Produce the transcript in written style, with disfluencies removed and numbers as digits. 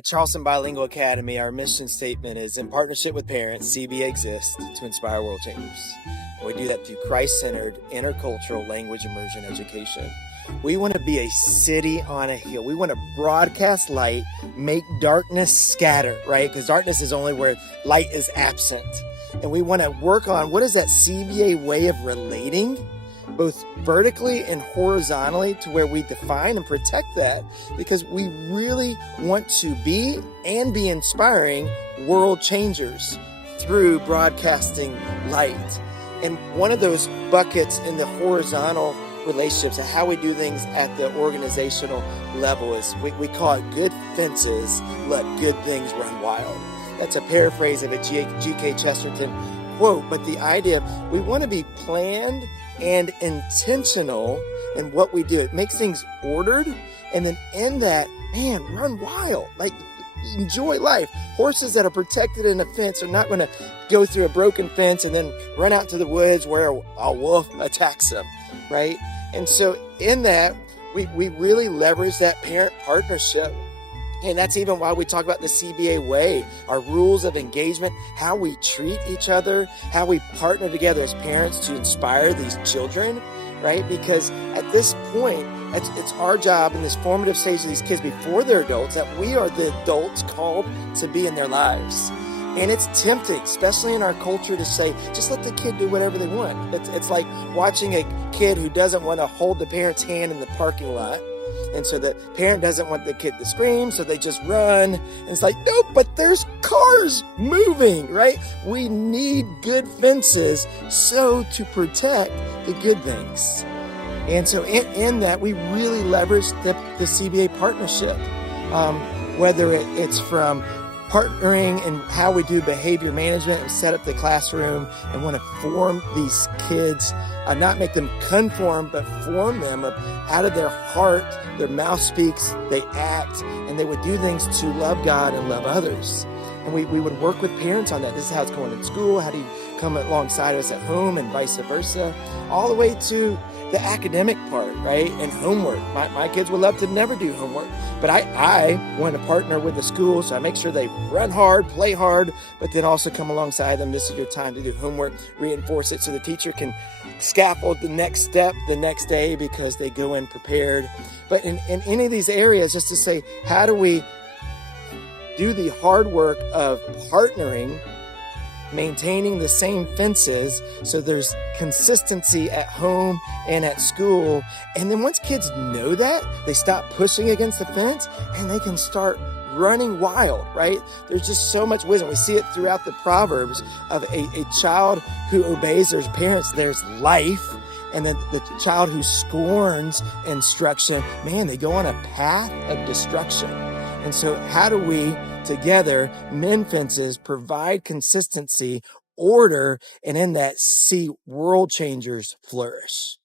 At Charleston Bilingual Academy, our mission statement is in partnership with parents, CBA exists to inspire world changers. And we do that through Christ-centered, intercultural language immersion education. We want to be a city on a hill. We want to broadcast light, make darkness scatter, right? Because darkness is only where light is absent. And we want to work on what is that CBA way of relating, both vertically and horizontally, to where we define and protect that, because we really want to be and be inspiring world changers through broadcasting light. And one of those buckets in the horizontal relationships and how we do things at the organizational level is we call it good fences, let good things run wild. That's a paraphrase of a G.K. Chesterton quote, but the idea of we want to be planned and intentional in what we do. It makes things ordered, and then in that, man, run wild. Like, enjoy life. Horses that are protected in a fence are not going to go through a broken fence and then run out to the woods where a wolf attacks them, right? And so in that, we really leverage that parent partnership. And that's even why we talk about the CBA way, our rules of engagement, how we treat each other, how we partner together as parents to inspire these children, right? Because at this point, it's our job in this formative stage of these kids before they're adults that we are the adults called to be in their lives. And it's tempting, especially in our culture, to say, just let the kid do whatever they want. It's like watching a kid who doesn't want to hold the parent's hand in the parking lot. And so the parent doesn't want the kid to scream, so they just run. And it's like, nope, but there's cars moving, right? We need good fences to protect the good things. And so in that, we really leverage the CBA partnership, whether it's from partnering and how we do behavior management and set up the classroom and want to form these kids, not make them conform, but form them out of their heart. Their mouth speaks, they act, and they would do things to love God and love others. And we would work with parents on that. This is how it's going in school. How do you come alongside us at home, and vice versa, all the way to the academic part, right? And homework. My kids would love to never do homework, but I want to partner with the school, so I make sure they run hard, play hard, but then also come alongside them. This is your time to do homework, reinforce it so the teacher can scaffold the next step the next day because they go in prepared. But in any of these areas, just to say, how do we do the hard work of partnering, maintaining the same fences so there's consistency at home and at school. And then once kids know that, they stop pushing against the fence and they can start running wild, right? There's just so much wisdom. We see it throughout the Proverbs of a child who obeys their parents, there's life. And then the child who scorns instruction, man, they go on a path of destruction. And so how do we together mend fences, provide consistency, order, and in that see world changers flourish?